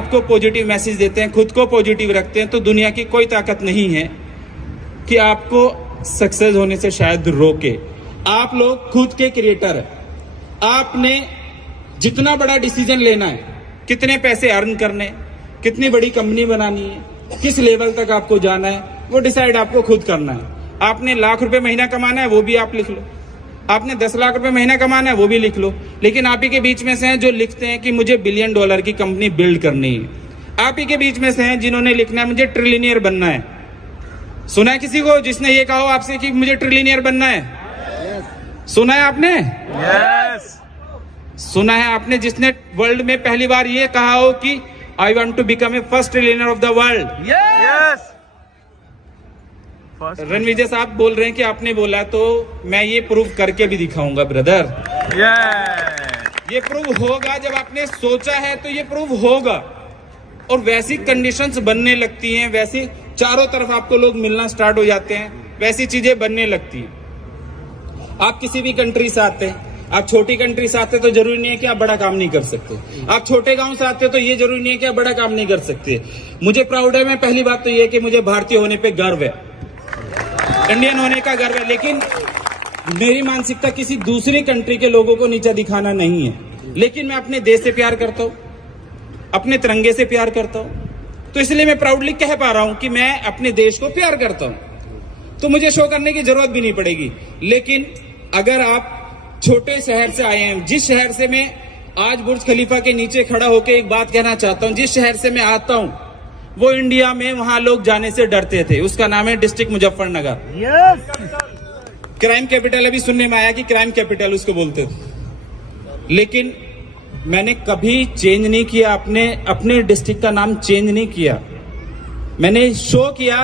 आपको positive message देते हैं, खुद को पॉजिटिव रखते हैं, तो दुनिया की कोई ताकत नहीं है कि आपको सक्सेस होने से शायद रोके। आप लोग खुद के क्रिएटर हैं। आपने जितना बड़ा डिसीजन लेना है, कितने पैसे अर्न करने, कितनी बड़ी कंपनी बनानी है, किस लेवल तक आपको जाना है, वो डिसाइड आपको खुद करना है। आपने लाख रुपए महीना कमाना है, वो भी आप लिख लो। आपने 10 लाख रुपए महीना कमाना है, वो भी लिख लो। लेकिन आप ही के बीच में से हैं जो लिखते हैं कि मुझे $1 बिलियन की कंपनी बिल्ड करनी है। आप ही के बीच में से हैं जिन्होंने लिखना है मुझे ट्रिलियनियर बनना है। सुना है किसी को जिसने ये कहा आपसे कि मुझे ट्रिलियनियर बनना है? सुना है आपने? सुना है आपने जिसने वर्ल्ड में पहली बार ये कहा हो कि I want to become a first trillionaire of the world? Ranvijay साहब बोल रहे हैं कि आपने बोला, तो मैं ये प्रूव करके भी दिखाऊंगा ब्रदर। ये प्रूव होगा। जब आपने सोचा है तो ये प्रूव होगा। और वैसी कंडीशंस बनने लगती हैं, वैसी चारों तरफ आपको लोग मिलना स्टार्ट हो जाते हैं, वैसी चीजें बनने लगती हैं। आप किसी भी कंट्री से आते हैं, आप छोटी कंट्री से आते तो जरूरी नहीं है कि आप बड़ा काम नहीं कर सकते। आप छोटे गांव से आते तो ये जरूरी नहीं है कि आप बड़ा काम नहीं कर सकते। मुझे प्राउड है, मैं पहली बात तो ये है कि मुझे भारतीय होने पे गर्व है, इंडियन होने का गर्व है। लेकिन मेरी मानसिकता किसी दूसरी कंट्री के लोगों को नीचा दिखाना नहीं है। लेकिन मैं अपने देश से प्यार करता हूं, अपने तिरंगे से प्यार करता हूं, तो इसलिए मैं प्राउडली कह पा रहा हूं कि मैं अपने देश को प्यार करता हूं। तो मुझे शो करने की जरूरत भी नहीं पड़ेगी। लेकिन अगर आप छोटे शहर से आए हैं, जिस शहर से मैं आज बुर्ज खलीफा के नीचे खड़ा होकर एक बात कहना चाहता हूं, जिस शहर से मैं आता हूं, वो इंडिया में वहां लोग जाने से डरते थे। उसका नाम है डिस्ट्रिक्ट मुजफ्फरनगर। क्राइम कैपिटल अभी सुनने में आया कि क्राइम कैपिटल उसको बोलते थे। लेकिन मैंने कभी चेंज नहीं किया, अपने डिस्ट्रिक्ट का नाम चेंज नहीं किया। मैंने शो किया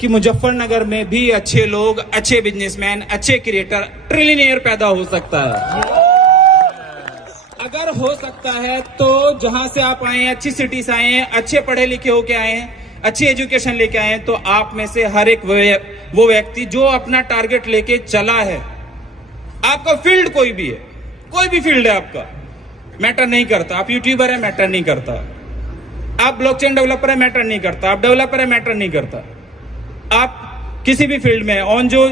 कि मुजफ्फरनगर में भी अच्छे लोग, अच्छे बिजनेसमैन, अच्छे क्रिएटर, ट्रिलियनियर पैदा हो सकता है। अगर हो सकता है तो जहां से आप आए हैं, अच्छी सिटी से आए हैं, अच्छे पढ़े लिखे होके आए हैं, अच्छी एजुकेशन लेके आए हैं, तो आप में से हर एक वो व्यक्ति जो अपना टारगेट लेके चला है, आपका फील्ड कोई भी है, कोई भी फील्ड है आपका, मैटर नहीं करता। आप यूट्यूबर है, मैटर नहीं करता। आप ब्लॉकचेन डेवलपर है, मैटर नहीं करता। आप डेवलपर है, मैटर नहीं करता। आप किसी भी फील्ड में ऑन जो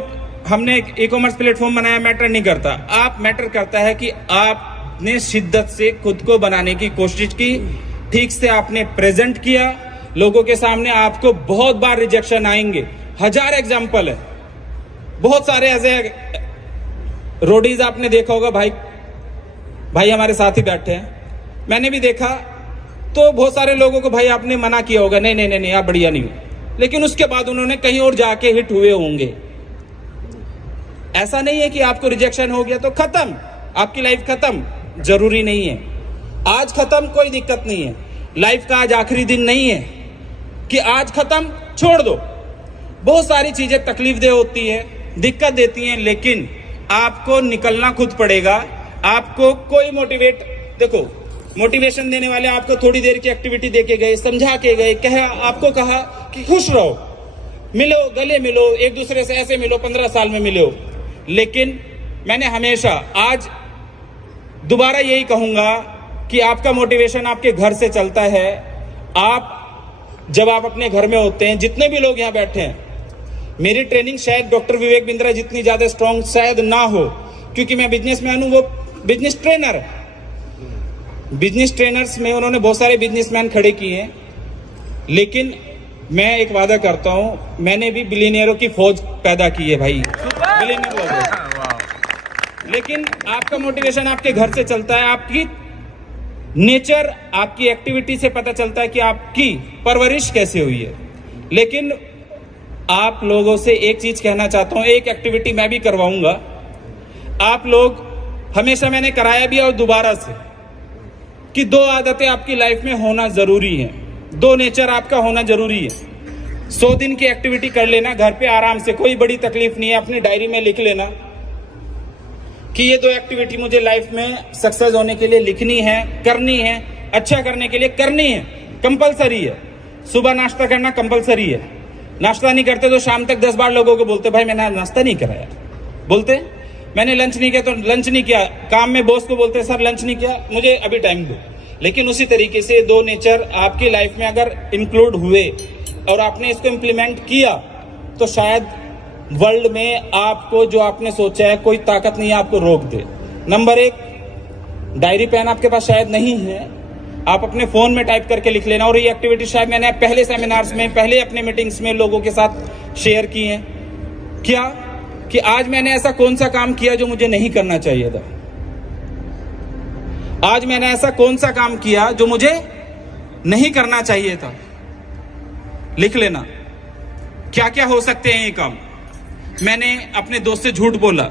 हमने ई कॉमर्स प्लेटफॉर्म बनाया, मैटर नहीं करता। आप मैटर करता है कि आपने शिद्दत से खुद को बनाने की कोशिश की, ठीक से आपने प्रेजेंट किया लोगों के सामने। आपको बहुत बार रिजेक्शन आएंगे, 1000 एग्जाम्पल है, बहुत सारे ऐसे रोडीज आपने देखा होगा। भाई हमारे साथ ही बैठे हैं, मैंने भी देखा, तो बहुत सारे लोगों को भाई आपने मना किया होगा, नहीं आप बढ़िया नहीं हो। लेकिन उसके बाद उन्होंने कहीं और जाके हिट हुए होंगे। ऐसा नहीं है कि आपको रिजेक्शन हो गया तो खत्म, आपकी लाइफ खत्म, जरूरी नहीं है। आज खत्म कोई दिक्कत नहीं है, लाइफ का आज आखिरी दिन नहीं है कि आज खत्म छोड़ दो। बहुत सारी चीजें तकलीफ दे होती है, दिक्कत देती हैं, लेकिन आपको निकलना खुद पड़ेगा। आपको कोई देखो मोटिवेशन देने वाले आपको थोड़ी देर की एक्टिविटी देके गए, समझा के गए, आपको कहा कि खुश रहो, मिलो, गले मिलो, एक दूसरे से ऐसे मिलो, 15 साल में मिले हो। लेकिन मैंने हमेशा आज दोबारा यही कहूंगा कि आपका मोटिवेशन आपके घर से चलता है। जब आप अपने घर में होते हैं, जितने भी लोग यहाँ बैठे हैं, मेरी ट्रेनिंग शायद डॉक्टर विवेक बिंद्रा जितनी ज्यादा स्ट्रांग शायद ना हो, क्योंकि मैं बिजनेसमैन हूं, वो बिजनेस ट्रेनर है। बिजनेस ट्रेनर्स में उन्होंने बहुत सारे बिजनेसमैन खड़े किए हैं। लेकिन मैं एक वादा करता हूं, मैंने भी बिलियनियरों की फौज पैदा की है भाई, बिलियनियर। लेकिन आपका मोटिवेशन आपके घर से चलता है, आपकी नेचर, आपकी एक्टिविटी से पता चलता है कि आपकी परवरिश कैसे हुई है। लेकिन आप लोगों से एक चीज कहना चाहता हूं, एक एक्टिविटी मैं भी करवाऊंगा। आप लोग, हमेशा मैंने कराया भी और दोबारा से, कि 2 आदतें आपकी लाइफ में होना जरूरी है, 2 नेचर आपका होना जरूरी है। 100 दिन की एक्टिविटी कर लेना घर पे आराम से, कोई बड़ी तकलीफ नहीं है। अपनी डायरी में लिख लेना कि ये 2 एक्टिविटी मुझे लाइफ में सक्सेस होने के लिए लिखनी है, करनी है, अच्छा करने के लिए करनी है, कंपलसरी है। सुबह नाश्ता करना कंपलसरी है। नाश्ता नहीं करते तो शाम तक 10 बार लोगों को बोलते भाई मैंने नाश्ता नहीं करा यार, बोलते मैंने लंच नहीं किया तो लंच नहीं किया। काम में बॉस को बोलते सर लंच नहीं किया, मुझे अभी टाइम दो। लेकिन उसी तरीके से दो नेचर आपकी लाइफ में अगर इंक्लूड हुए और आपने इसको इम्प्लीमेंट किया तो शायद वर्ल्ड में आपको जो आपने सोचा है कोई ताकत नहीं है आपको रोक दे। नंबर 1, डायरी पेन आपके पास शायद नहीं है, आप अपने फोन में टाइप करके लिख लेना। और ये एक्टिविटी शायद मैंने पहले सेमिनार्स में, पहले अपने मीटिंग्स में लोगों के साथ शेयर की है। क्या कि आज मैंने ऐसा कौन सा काम किया जो मुझे नहीं करना चाहिए था, आज मैंने ऐसा कौन सा काम किया जो मुझे नहीं करना चाहिए था। लिख लेना क्या क्या हो सकते हैं ये काम। मैंने अपने दोस्त से झूठ बोला,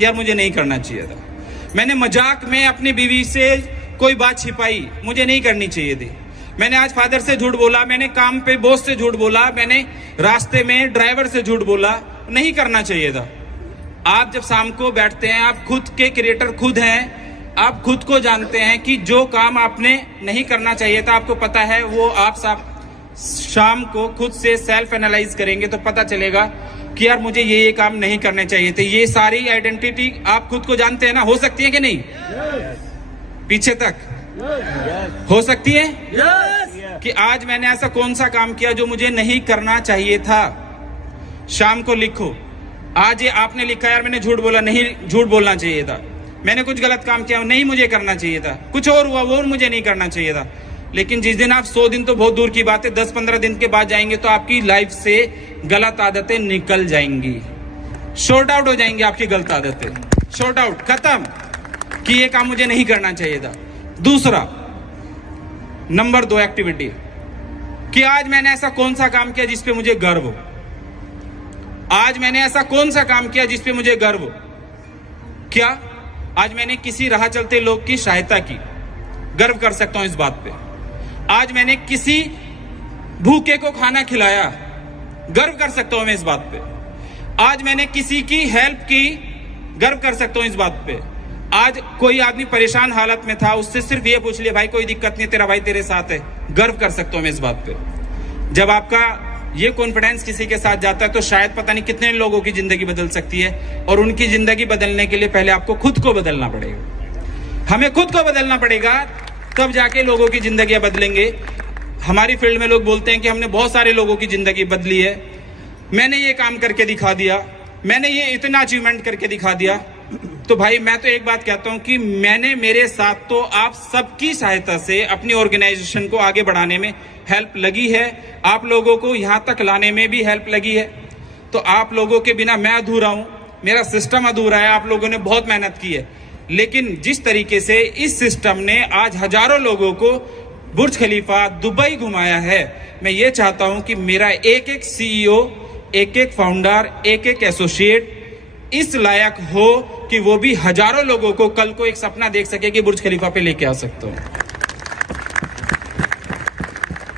यार मुझे नहीं करना चाहिए था। मैंने मजाक में अपनी बीवी से कोई बात छिपाई, मुझे नहीं करनी चाहिए थी। मैंने आज फादर से झूठ बोला, मैंने काम पे बॉस से झूठ बोला, मैंने रास्ते में ड्राइवर से झूठ बोला, नहीं करना चाहिए था। आप जब शाम को बैठते हैं, आप खुद के क्रिएटर खुद हैं, आप खुद को जानते हैं कि जो काम आपने नहीं करना चाहिए था, आपको पता है, वो आप शाम को खुद से सेल्फ एनालाइज करेंगे तो पता चलेगा कि यार मुझे ये काम नहीं करने चाहिए थे। ये सारी आइडेंटिटी आप खुद को जानते हैं ना, हो सकती है कि नहीं? पीछे तक हो सकती है कि आज मैंने ऐसा कौन सा काम किया जो मुझे नहीं करना चाहिए था। शाम को लिखो। आज ये आपने लिखा, यार मैंने झूठ बोला, नहीं झूठ बोलना चाहिए था। मैंने कुछ गलत काम किया, नहीं मुझे करना चाहिए था। कुछ और हुआ, वो मुझे नहीं करना चाहिए था। लेकिन जिस दिन आप 100 दिन तो बहुत दूर की बात है, 10-15 दिन के बाद जाएंगे तो आपकी लाइफ से गलत आदतें निकल जाएंगी, शॉर्ट आउट हो जाएंगी आपकी गलत आदतें, शॉर्ट आउट, खत्म कि ये काम मुझे नहीं करना चाहिए था। दूसरा, नंबर 2 एक्टिविटी कि आज मैंने ऐसा कौन सा काम किया जिसपे मुझे गर्व हो। आज मैंने ऐसा कौन सा काम किया जिसपे मुझे गर्व हो। क्या आज मैंने किसी राह चलते लोग की सहायता की, गर्व कर सकता हूं इस बात पे। आज मैंने किसी भूखे को खाना खिलाया, गर्व कर सकता हूं मैं इस बात पे। आज मैंने किसी की हेल्प की, गर्व कर सकता हूं इस बात पे। आज कोई आदमी परेशान हालत में था, उससे सिर्फ ये पूछ लिया, भाई कोई दिक्कत नहीं, तेरा भाई तेरे साथ है, गर्व कर सकता हूं मैं इस बात पे। जब आपका ये कॉन्फिडेंस किसी के साथ जाता है तो शायद पता नहीं कितने लोगों की जिंदगी बदल सकती है। और उनकी जिंदगी बदलने के लिए पहले आपको खुद को बदलना पड़ेगा। हमें खुद को बदलना पड़ेगा, तब जाके लोगों की जिंदगियां बदलेंगे। हमारी फील्ड में लोग बोलते हैं कि हमने बहुत सारे लोगों की जिंदगी बदली है, मैंने ये काम करके दिखा दिया, मैंने ये इतना अचीवमेंट करके दिखा दिया। तो भाई मैं तो एक बात कहता हूं कि मैंने, मेरे साथ तो आप सबकी सहायता से अपनी ऑर्गेनाइजेशन को आगे बढ़ाने में हेल्प लगी है, आप लोगों को यहां तक लाने में भी हेल्प लगी है। तो आप लोगों के बिना मैं अधूरा हूं, मेरा सिस्टम अधूरा है। आप लोगों ने बहुत मेहनत की है, लेकिन जिस तरीके से इस सिस्टम ने आज हजारों लोगों को बुर्ज खलीफा, दुबई घुमाया है, मैं ये चाहता हूं कि मेरा एक एक CEO, एक एक फाउंडर, एक एक एसोसिएट इस लायक हो कि वो भी हजारों लोगों को कल को एक सपना देख सके कि बुर्ज खलीफा पे लेके आ सकता हूं।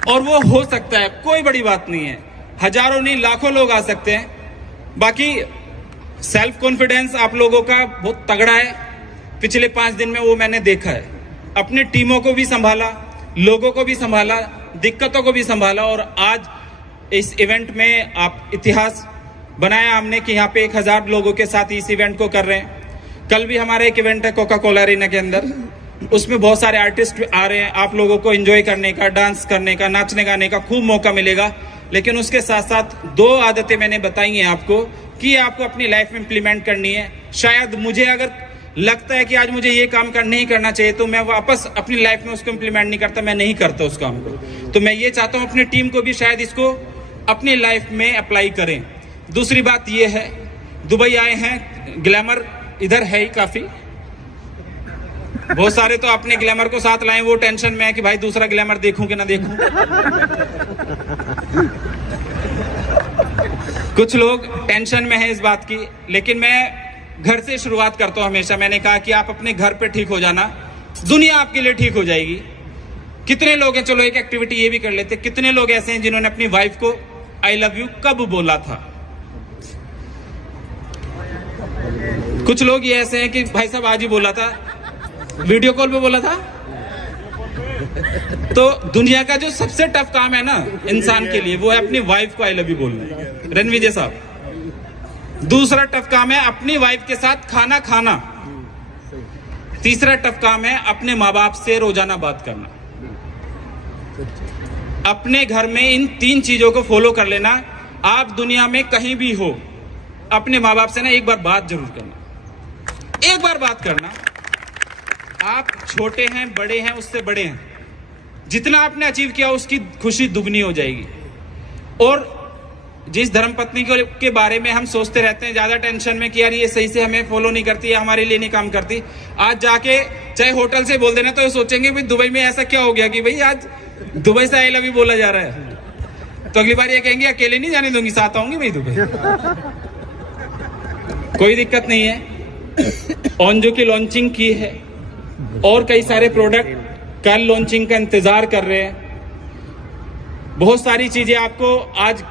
और वो हो सकता है, कोई बड़ी बात नहीं है, हजारों नहीं लाखों लोग आ सकते हैं। बाकी सेल्फ कॉन्फिडेंस आप लोगों का बहुत तगड़ा है, पिछले 5 दिन में वो मैंने देखा है। अपनी टीमों को भी संभाला, लोगों को भी संभाला, दिक्कतों को भी संभाला। और आज इस इवेंट में आप इतिहास बनाया हमने कि यहाँ पे 1000 लोगों के साथ इस इवेंट को कर रहे हैं। कल भी हमारा एक इवेंट है कोका कोला अरीना के अंदर, उसमें बहुत सारे आर्टिस्ट आ रहे हैं। आप लोगों को एंजॉय करने का, डांस करने का, नाचने गाने का खूब मौका मिलेगा। लेकिन उसके साथ साथ 2 आदतें मैंने बताई हैं आपको कि आपको अपनी लाइफ में इंप्लीमेंट करनी है। शायद मुझे अगर लगता है कि आज मुझे ये काम नहीं करना चाहिए तो मैं वापस अपनी लाइफ में उसको इंप्लीमेंट नहीं करता, मैं नहीं करता उस काम को। तो मैं ये चाहता हूँ अपनी टीम को भी शायद इसको अपनी लाइफ में अप्लाई करें। दूसरी बात ये है, दुबई आए हैं, ग्लैमर इधर है ही काफी, बहुत सारे तो अपने ग्लैमर को साथ लाए, वो टेंशन में है कि भाई दूसरा ग्लैमर देखूं कि ना देखूं। कुछ लोग टेंशन में है इस बात की, लेकिन मैं घर से शुरुआत करता हूं हमेशा। मैंने कहा कि आप अपने घर पे ठीक हो जाना, दुनिया आपके लिए ठीक हो जाएगी। कितने लोग हैं, चलो एक एक्टिविटी ये भी कर लेते, कितने लोग ऐसे हैं जिन्होंने अपनी वाइफ को आई लव यू कब बोला था? कुछ लोग ये ऐसे हैं कि भाई साहब आज ही बोला था, वीडियो कॉल पे बोला था। तो दुनिया का जो सबसे टफ काम है ना इंसान के लिए, वो है अपनी वाइफ को आई लव यू बोलना। रणविजय साहब, दूसरा टफ काम है अपनी वाइफ के साथ खाना खाना। तीसरा टफ काम है अपने माँ बाप से रोजाना बात करना। अपने घर में इन 3 चीजों को फॉलो कर लेना। आप दुनिया में कहीं भी हो, अपने माँ बाप से ना एक बार बात जरूर करना, एक बार बात करना। आप छोटे हैं, बड़े हैं, उससे बड़े हैं, जितना आपने अचीव किया उसकी खुशी दुगनी हो जाएगी। और जिस धर्मपत्नी के बारे में हम सोचते रहते हैं ज्यादा टेंशन में कि यार ये सही से हमें फॉलो नहीं करती है, हमारे लिए नहीं काम करती, आज जाके चाहे होटल से बोल देना तो ये सोचेंगे भाई दुबई में ऐसा क्या हो गया कि भाई आज दुबई से आई लव यू बोला जा रहा है। तो अगली बार ये कहेंगे अकेले नहीं जाने दूंगी, साथ आऊंगी भाई दुबई। कोई दिक्कत नहीं है। ऑनजो की लॉन्चिंग की है और कई सारे प्रोडक्ट कल लॉन्चिंग का इंतजार कर रहे हैं। बहुत सारी चीजें आपको आज